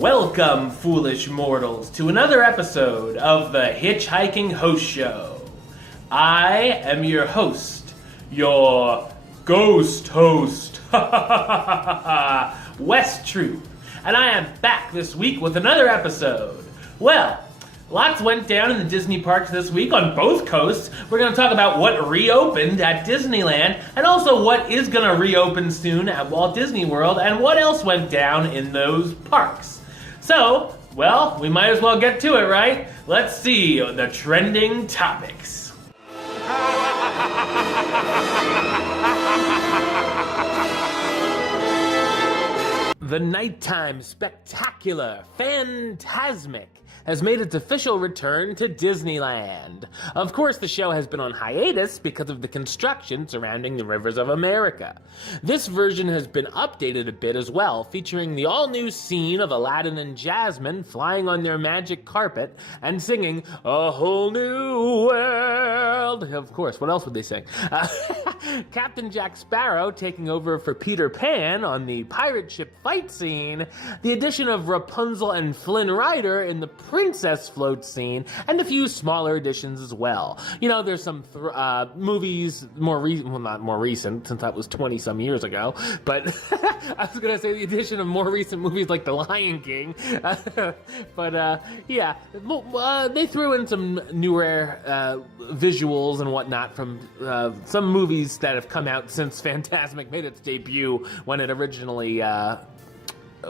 Welcome, foolish mortals, to another episode of the HitchHiking Host Show. I am your host, your ghost host, West Troop, and I am back this week with another episode. Well, lots went down in the Disney parks this week on both coasts. We're going to talk about what reopened at Disneyland and also what is going to reopen soon at Walt Disney World and what else went down in those parks. So, well, we might as well get to it, right? Let's see the trending topics. The nighttime spectacular Fantasmic has made its official return to Disneyland. Of course, the show has been on hiatus because of the construction surrounding the rivers of America. This version has been updated a bit as well, featuring the all-new scene of Aladdin and Jasmine flying on their magic carpet and singing "A Whole New World." Of course, what else would they sing? Captain Jack Sparrow taking over for Peter Pan on the pirate ship fight scene, the addition of Rapunzel and Flynn Rider in the Princess Float scene, and a few smaller additions as well. You know, there's some movies, not more recent, since that was 20-some years ago, but I was going to say the addition of more recent movies like The Lion King, but yeah, they threw in some newer visuals and whatnot from some movies that have come out since Fantasmic made its debut when it originally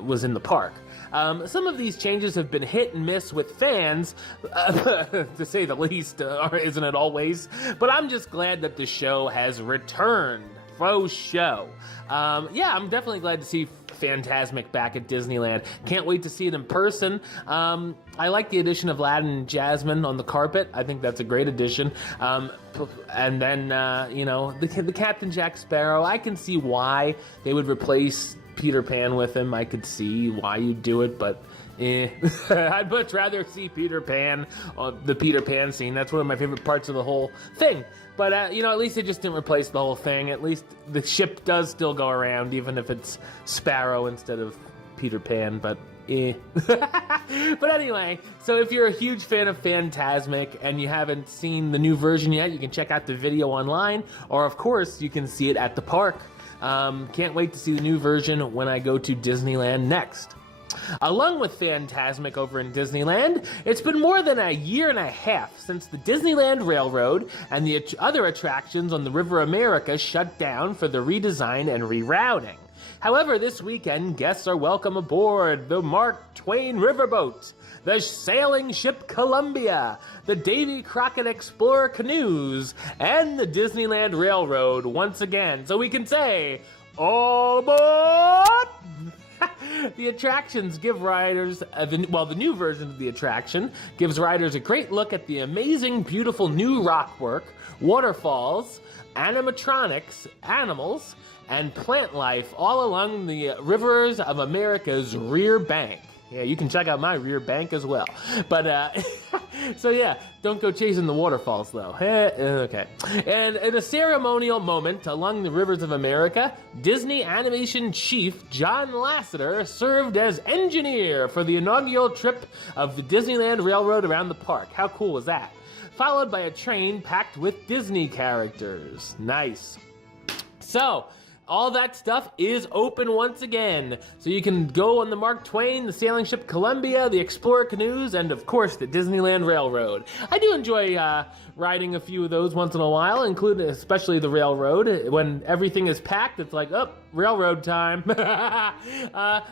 was in the park. Some of these changes have been hit and miss with fans, to say the least, isn't it always? But I'm just glad that the show has returned. Faux show. Yeah, I'm definitely glad to see Fantasmic back at Disneyland. Can't wait to see it in person. I like the addition of Aladdin and Jasmine on the carpet. I think that's a great addition. And then, you know, the Captain Jack Sparrow, I can see why they would replace Peter Pan with him. I could see why you'd do it, but I'd much rather see Peter Pan on the Peter Pan scene. That's one of my favorite parts of the whole thing. But, you know, at least they just didn't replace the whole thing. At least the ship does still go around, even if it's Sparrow instead of Peter Pan, but But anyway, so if you're a huge fan of Fantasmic and you haven't seen the new version yet, you can check out the video online, or of course, you can see it at the park. Can't wait to see the new version when I go to Disneyland next. Along with Fantasmic over in Disneyland, it's been more than a year and a half since the Disneyland Railroad and the other attractions on the River America shut down for the redesign and rerouting. However, this weekend, guests are welcome aboard the Twain Riverboat, the sailing ship Columbia, the Davy Crockett Explorer canoes, and the Disneyland Railroad once again. So we can say, all aboard! The attractions give riders, the new version of the attraction gives riders a great look at the amazing, beautiful new rockwork, waterfalls, animatronics, animals, and plant life all along the rivers of America's rear bank. Yeah, you can check out my rear bank as well. But, so yeah, don't go chasing the waterfalls, though. Okay. And in a ceremonial moment along the rivers of America, Disney animation chief John Lasseter served as engineer for the inaugural trip of the Disneyland Railroad around the park. How cool was that? Followed by a train packed with Disney characters. Nice. So, all that stuff is open once again. So you can go on the Mark Twain, the sailing ship Columbia, the Explorer canoes, and of course the Disneyland Railroad. I do enjoy riding a few of those once in a while, including especially the Railroad. When everything is packed, it's like, oh, railroad time.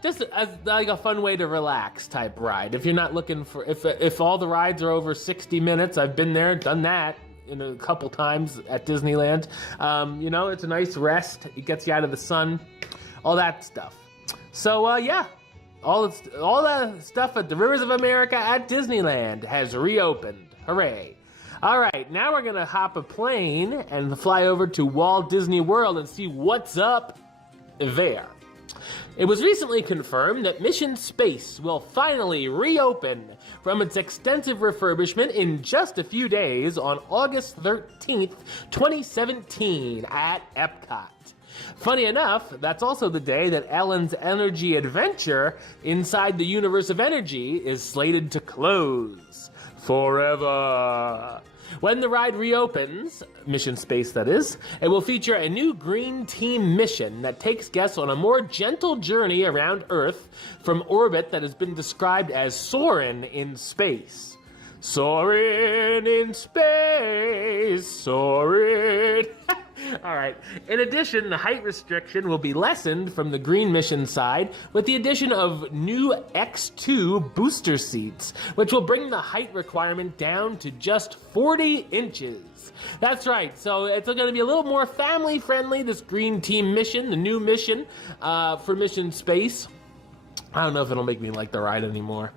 Just as like a fun way to relax type ride. If you're not looking for, if all the rides are over 60 minutes, I've been there, done that in a couple times at Disneyland. You know, it's a nice rest. It gets you out of the sun, all that stuff. So, yeah, all the stuff at the Rivers of America at Disneyland has reopened. Hooray. All right, now we're going to hop a plane and fly over to Walt Disney World and see what's up there. It was recently confirmed that Mission Space will finally reopen from its extensive refurbishment in just a few days on August 13th, 2017 at Epcot. Funny enough, that's also the day that Ellen's Energy Adventure inside the Universe of Energy is slated to close forever. When the ride reopens, Mission Space that is, it will feature a new green team mission that takes guests on a more gentle journey around Earth from orbit that has been described as soaring in space. Soaring in space, soaring. All right. In addition, the height restriction will be lessened from the green mission side with the addition of new X2 booster seats, which will bring the height requirement down to just 40 inches. That's right. So it's going to be a little more family friendly, this green team mission, the new mission for Mission Space. I don't know if it'll make me like the ride anymore.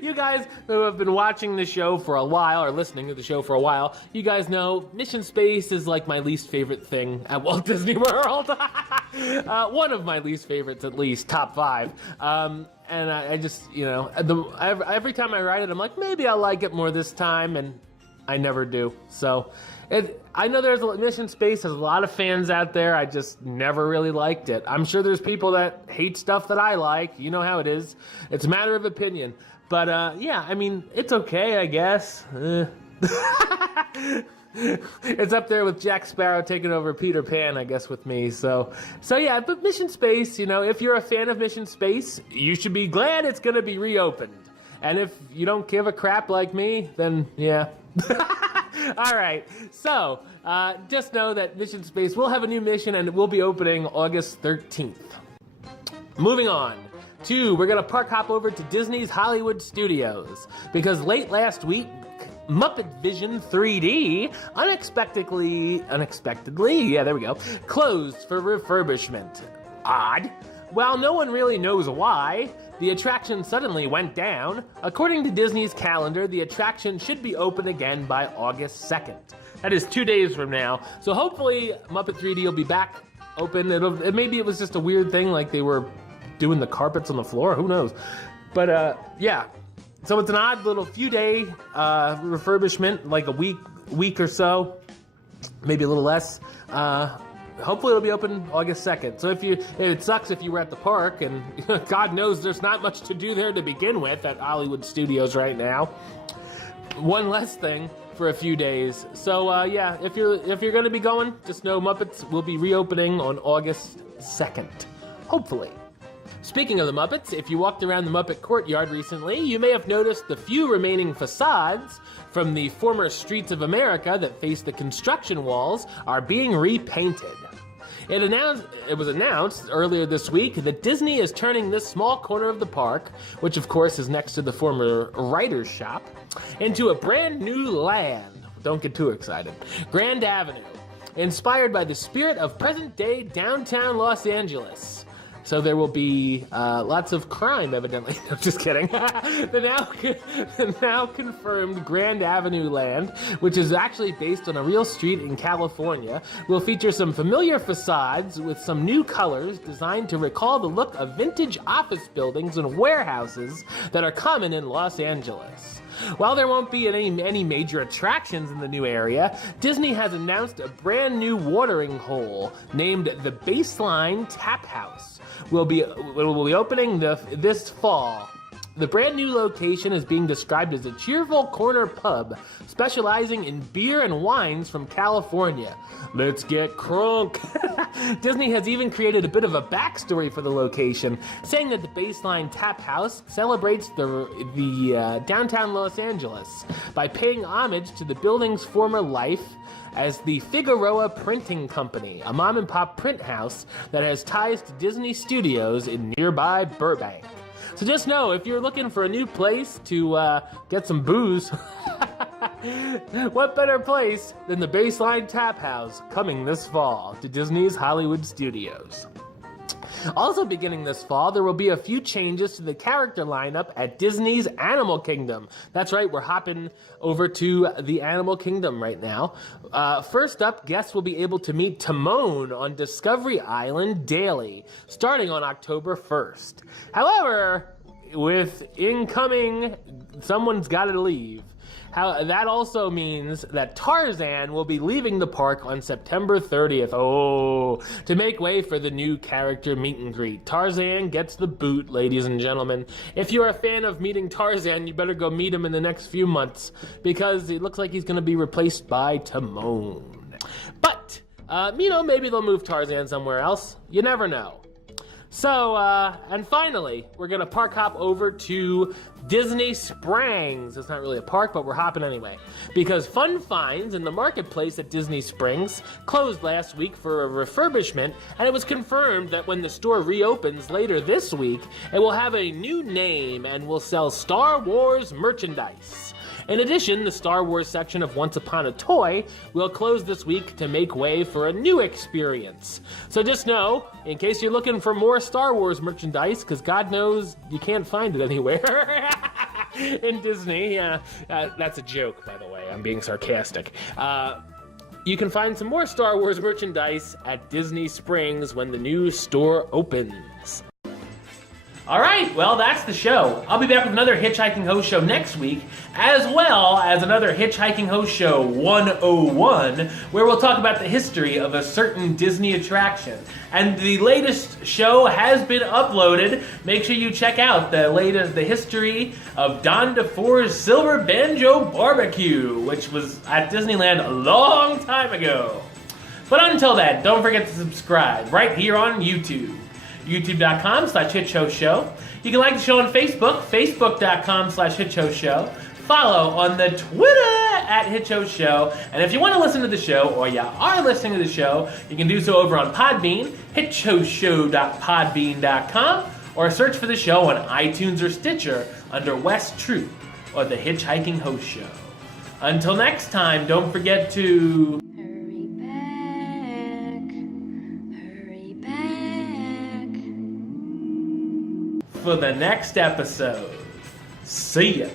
You guys who have been watching the show for a while, or listening to the show for a while, you guys know Mission Space is like my least favorite thing at Walt Disney World. One of my least favorites, at least, top 5. And I just, you know, every time I ride it, I'm like, maybe I'll like it more this time, and I never do. So I know there's Mission Space has a lot of fans out there. I just never really liked it. I'm sure there's people that hate stuff that I like. You know how it is. It's a matter of opinion. But yeah, I mean, it's okay, I guess. It's up there with Jack Sparrow taking over Peter Pan, I guess, with me. So yeah, but Mission Space, you know, if you're a fan of Mission Space, you should be glad it's going to be reopened. And if you don't give a crap like me, then yeah. All right, so just know that Mission Space will have a new mission and it will be opening August 13th. Moving on we're going to park hop over to Disney's Hollywood Studios because late last week, Muppet Vision 3D unexpectedly, yeah, there we go, closed for refurbishment. Odd. While no one really knows why, the attraction suddenly went down. According to Disney's calendar, the attraction should be open again by August 2nd. That is 2 days from now. So hopefully Muppet 3D will be back open. Maybe it was just a weird thing, like they were doing the carpets on the floor. Who knows? But yeah. So it's an odd little few-day refurbishment, like a week or so, maybe a little less. Hopefully it'll be open August 2nd. So it sucks if you were at the park, and God knows there's not much to do there to begin with at Hollywood Studios right now. One less thing for a few days. So yeah, if you're going to be going, just know Muppets will be reopening on August 2nd. Hopefully. Speaking of the Muppets, if you walked around the Muppet Courtyard recently, you may have noticed the few remaining facades from the former streets of America that face the construction walls are being repainted. It was announced earlier this week that Disney is turning this small corner of the park, which of course is next to the former writer's shop, into a brand new land. Don't get too excited. Grand Avenue, inspired by the spirit of present-day downtown Los Angeles. So there will be lots of crime, evidently. I'm just kidding. The now confirmed Grand Avenue land, which is actually based on a real street in California, will feature some familiar facades with some new colors designed to recall the look of vintage office buildings and warehouses that are common in Los Angeles. While there won't be any major attractions in the new area, Disney has announced a brand new watering hole named the Baseline Tap House. Will be opening this fall. The brand new location is being described as a cheerful corner pub specializing in beer and wines from California. Let's get crunk. Disney has even created a bit of a backstory for the location, saying that the Baseline Tap House celebrates the downtown Los Angeles by paying homage to the building's former life as the Figueroa Printing Company, a mom-and-pop print house that has ties to Disney Studios in nearby Burbank. So just know, if you're looking for a new place to get some booze, what better place than the Baseline Tap House, coming this fall to Disney's Hollywood Studios. Also beginning this fall, there will be a few changes to the character lineup at Disney's Animal Kingdom. That's right, we're hopping over to the Animal Kingdom right now. First up, guests will be able to meet Timon on Discovery Island daily, starting on October 1st. However, with incoming, someone's got to leave. That also means that Tarzan will be leaving the park on September 30th. Oh, to make way for the new character meet and greet. Tarzan gets the boot, ladies and gentlemen. If you're a fan of meeting Tarzan, you better go meet him in the next few months, because it looks like he's going to be replaced by Timon. But, maybe they'll move Tarzan somewhere else. You never know. So, and finally, we're gonna park hop over to Disney Springs. It's not really a park, but we're hopping anyway. Because Fun Finds in the marketplace at Disney Springs closed last week for a refurbishment, and it was confirmed that when the store reopens later this week, it will have a new name and will sell Star Wars merchandise. In addition, the Star Wars section of Once Upon a Toy will close this week to make way for a new experience. So just know, in case you're looking for more Star Wars merchandise, because God knows you can't find it anywhere in Disney. That's a joke, by the way. I'm being sarcastic. You can find some more Star Wars merchandise at Disney Springs when the new store opens. All right, well, that's the show. I'll be back with another Hitchhiking Host Show next week, as well as another Hitchhiking Host Show 101, where we'll talk about the history of a certain Disney attraction. And the latest show has been uploaded. Make sure you check out the history of Don DeFore's Silver Banjo Barbecue, which was at Disneyland a long time ago. But until then, don't forget to subscribe right here on YouTube. youtube.com/HitchHostShow. You can like the show on Facebook, facebook.com/HitchHostShow. Follow on the Twitter at HitchHostShow. And if you want to listen to the show, or you are listening to the show, you can do so over on Podbean, hitchhostshow.podbean.com, or search for the show on iTunes or Stitcher under West Troop or the Hitchhiking Host Show. Until next time, don't forget to... for the next episode. See ya.